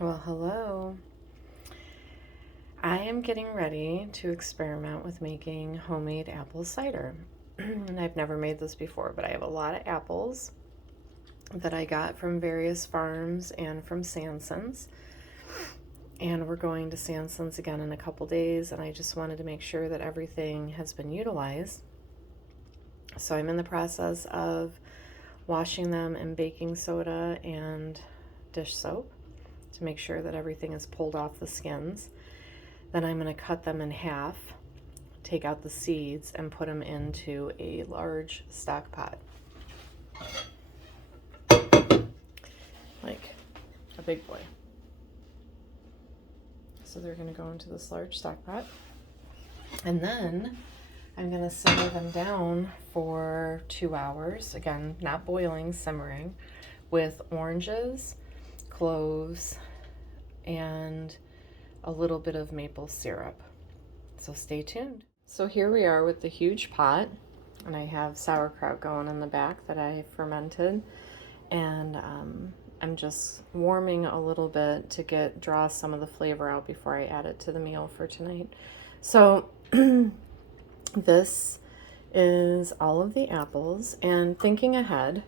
Well, hello. I am getting ready to experiment with making homemade apple cider. And I've never made this before, but I have a lot of apples that I got from various farms and from Sanson's. And we're going to Sanson's again in a couple days, and I just wanted to make sure that everything has been utilized. So I'm in the process of washing them in baking soda and dish soap to make sure that everything is pulled off the skins. Then I'm going to cut them in half, take out the seeds, and put them into a large stock pot. Like a big boy. So they're going to go into this large stock pot. And then I'm going to simmer them down for 2 hours. Again, not boiling, simmering, with oranges, cloves, and a little bit of maple syrup. So stay tuned. So here we are with the huge pot, and I have sauerkraut going in the back that I fermented, and I'm just warming a little bit to draw some of the flavor out before I add it to the meal for tonight. So this is all of the apples, and thinking ahead,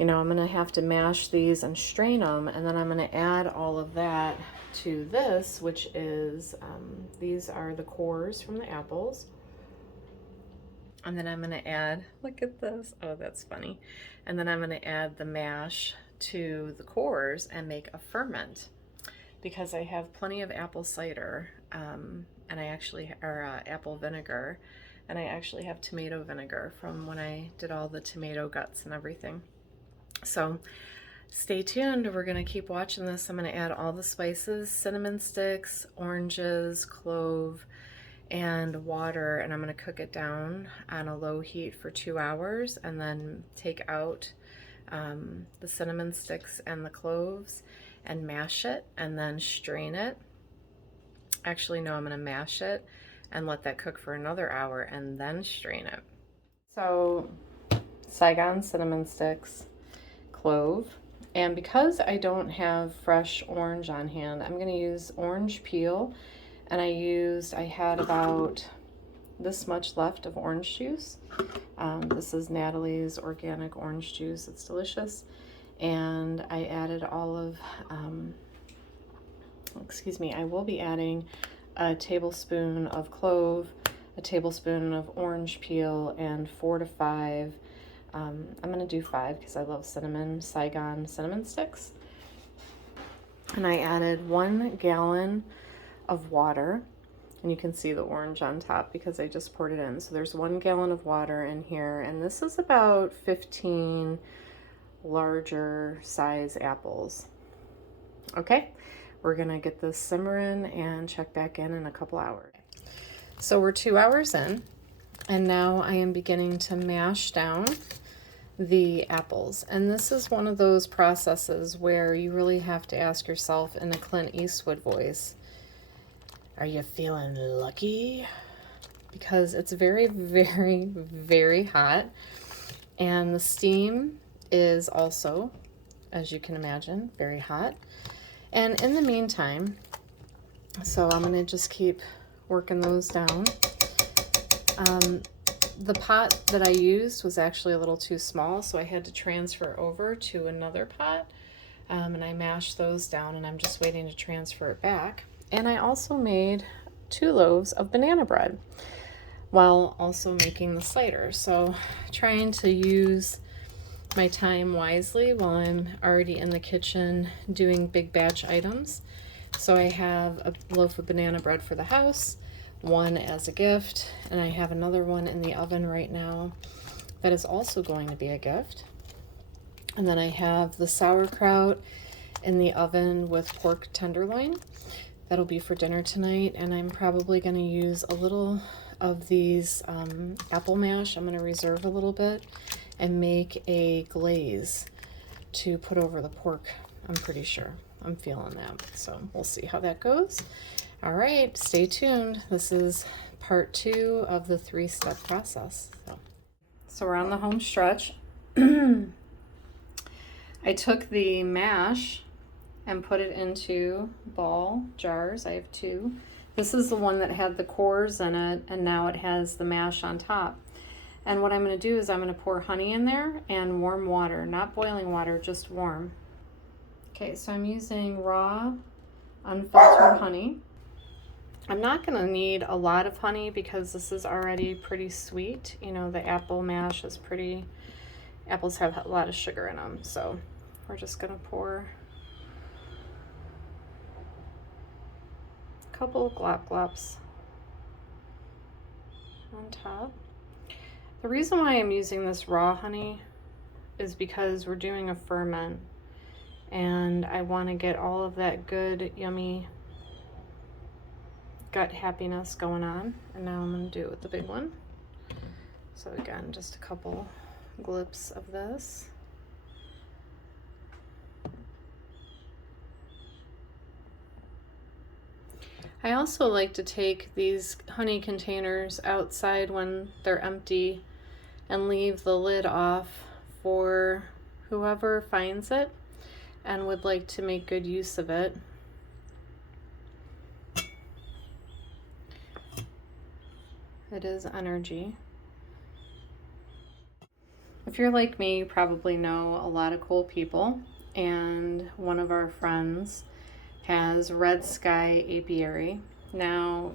I'm going to have to mash these and strain them, and then I'm going to add all of that to this, which is, these are the cores from the apples. And then I'm going to add, look at this, oh, that's funny. And then I'm going to add the mash to the cores and make a ferment, because I have plenty of apple cider, and apple vinegar, and I actually have tomato vinegar from when I did all the tomato guts and everything. So stay tuned. We're going to keep watching this. I'm going to add all the spices, cinnamon sticks, oranges, clove, and water, and I'm going to cook it down on a low heat for 2 hours, and then take out the cinnamon sticks and the cloves and mash it, and then strain it. Actually, no, I'm going to mash it and let that cook for another hour and then strain it. So Saigon cinnamon sticks, clove, and because I don't have fresh orange on hand, I'm going to use orange peel, and I had about this much left of orange juice. This is Natalie's organic orange juice. It's delicious. And I added all of, I will be adding a tablespoon of clove, a tablespoon of orange peel, and 4 to 5 I'm going to do 5 because I love Saigon cinnamon sticks. And I added 1 gallon of water, and you can see the orange on top because I just poured it in. So there's 1 gallon of water in here, and this is about 15 larger size apples. Okay, we're going to get this simmering and check back in a couple hours. So we're 2 hours in, and now I am beginning to mash down the apples. And this is one of those processes where you really have to ask yourself in a Clint Eastwood voice, are you feeling lucky? Because it's very, very, very hot. And the steam is also, as you can imagine, very hot. And in the meantime, so I'm going to just keep working those down. The pot that I used was actually a little too small, so I had to transfer over to another pot, and I mashed those down, and I'm just waiting to transfer it back. And I also made 2 loaves of banana bread while also making the cider. So trying to use my time wisely while I'm already in the kitchen doing big batch items. So I have a loaf of banana bread for the house, 1 as a gift, and I have another one in the oven right now that is also going to be a gift. And then I have the sauerkraut in the oven with pork tenderloin. That'll be for dinner tonight, and I'm probably going to use a little of these apple mash. I'm going to reserve a little bit and make a glaze to put over the pork, I'm pretty sure. I'm feeling that, so we'll see how that goes. All right, stay tuned. This is part 2 of the 3-step process. So we're on the home stretch. I took the mash and put it into ball jars. I have two. This is the one that had the cores in it, and now it has the mash on top. And what I'm going to do is I'm going to pour honey in there and warm water, not boiling water, just warm. Okay, so I'm using raw, unfiltered honey. I'm not going to need a lot of honey because this is already pretty sweet. You know, the apple mash is pretty, apples have a lot of sugar in them. So we're just going to pour a couple glop glops on top. The reason why I'm using this raw honey is because we're doing a ferment and I want to get all of that good, yummy gut happiness going on. And now I'm going to do it with the big one. So again, just a couple glips of this. I also like to take these honey containers outside when they're empty and leave the lid off for whoever finds it and would like to make good use of it. It is energy. If you're like me, you probably know a lot of cool people, and one of our friends has red sky apiary. Now,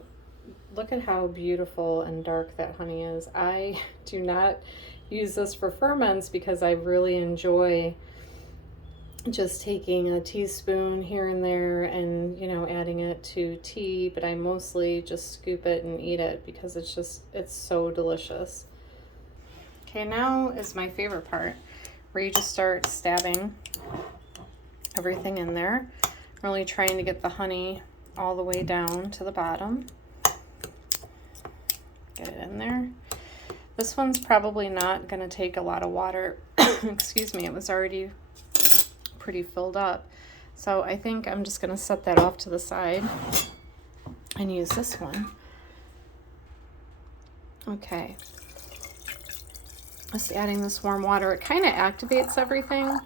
look at how beautiful and dark that honey is. I do not use this for ferments because I really enjoy just taking a teaspoon here and there and, you know, adding it to tea, but I mostly just scoop it and eat it because it's so delicious. Okay, now is my favorite part, where you just start stabbing everything in there, really trying to get the honey all the way down to the bottom. Get it in there. This one's probably not going to take a lot of water. Excuse me, it was already pretty filled up. So I think I'm just going to set that off to the side and use this one. Okay. Just adding this warm water. It kind of activates everything.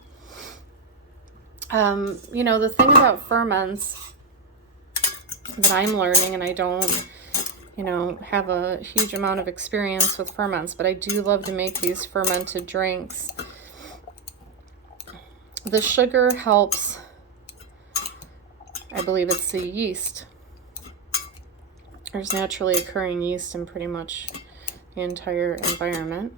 You know, the thing about ferments that I'm learning, and I don't, you know, have a huge amount of experience with ferments, but I do love to make these fermented drinks. The sugar helps, I believe it's the yeast. There's naturally occurring yeast in pretty much the entire environment.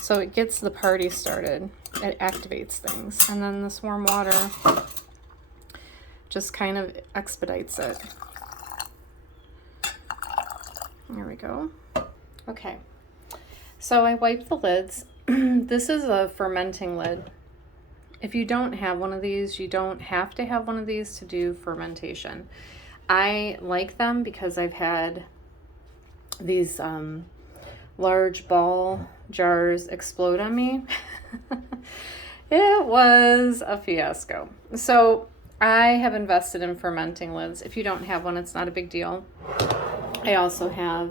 So it gets the party started. It activates things. And then this warm water just kind of expedites it. There we go. Okay. So I wiped the lids. This is a fermenting lid. If you don't have one of these, you don't have to have one of these to do fermentation. I like them because I've had these large ball jars explode on me. It was a fiasco. So I have invested in fermenting lids. If you don't have one, it's not a big deal. I also have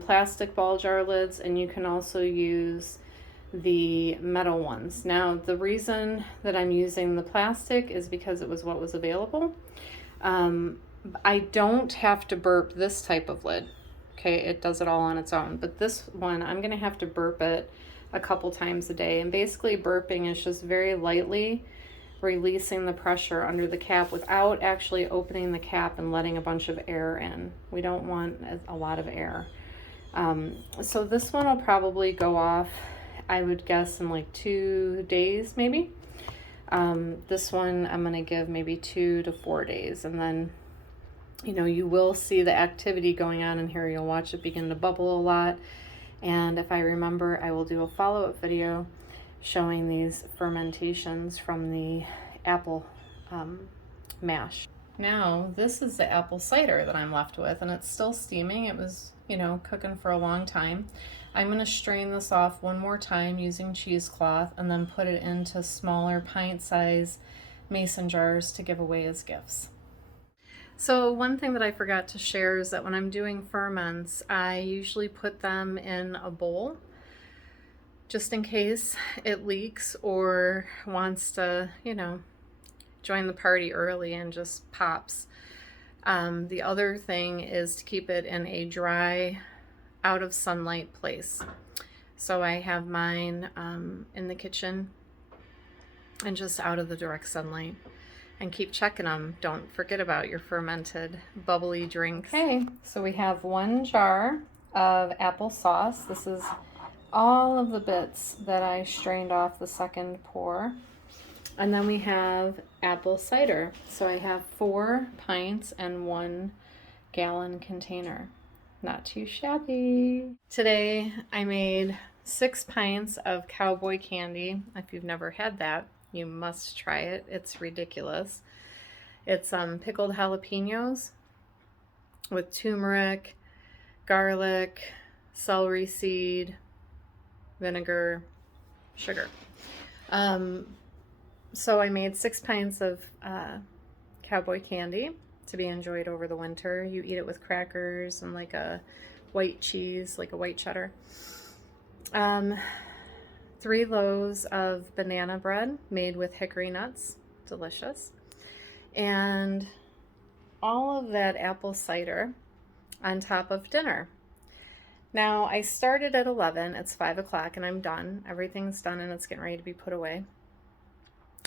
plastic ball jar lids, and you can also use the metal ones. Now, the reason that I'm using the plastic is because it was what was available. I don't have to burp this type of lid. Okay, it does it all on its own. But this one, I'm going to have to burp it a couple times a day. And basically burping is just very lightly releasing the pressure under the cap without actually opening the cap and letting a bunch of air in. We don't want a lot of air. So this one will probably go off, I would guess, in like 2 days maybe. This one I'm going to give maybe 2 to 4 days, and then, you know, you will see the activity going on in here. You'll watch it begin to bubble a lot. And if I remember, I will do a follow-up video showing these fermentations from the apple mash. Now, this is the apple cider that I'm left with, and it's still steaming. It was, you know, cooking for a long time. I'm going to strain this off one more time using cheesecloth and then put it into smaller pint-size mason jars to give away as gifts. So one thing that I forgot to share is that when I'm doing ferments, I usually put them in a bowl just in case it leaks or wants to, you know, join the party early and just pops. The other thing is to keep it in a dry, out of sunlight place. So I have mine in the kitchen and just out of the direct sunlight. And keep checking them. Don't forget about your fermented bubbly drinks. Okay, so we have 1 jar of applesauce. This is all of the bits that I strained off the second pour. And then we have apple cider. So I have 4 pints and 1 gallon container. Not too shabby. Today I made 6 pints of cowboy candy. If you've never had that, you must try it. It's ridiculous. It's pickled jalapenos with turmeric, garlic, celery seed, vinegar, sugar. So I made 6 pints of cowboy candy to be enjoyed over the winter. You eat it with crackers and like a white cheese, like a white cheddar. 3 loaves of banana bread made with hickory nuts, delicious. And all of that apple cider on top of dinner. Now I started at 11, it's 5 o'clock and I'm done. Everything's done and it's getting ready to be put away.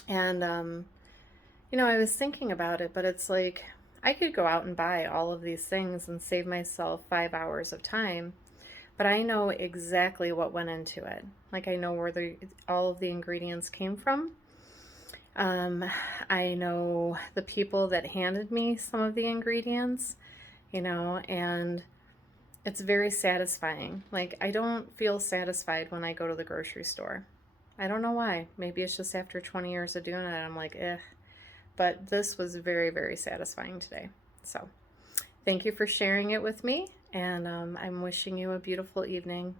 And, I was thinking about it, but it's like, I could go out and buy all of these things and save myself 5 hours of time, but I know exactly what went into it. Like I know where all of the ingredients came from. I know the people that handed me some of the ingredients, and it's very satisfying. Like I don't feel satisfied when I go to the grocery store. I don't know why. Maybe it's just after 20 years of doing it, I'm like, eh. But this was very, very satisfying today. So thank you for sharing it with me, and I'm wishing you a beautiful evening.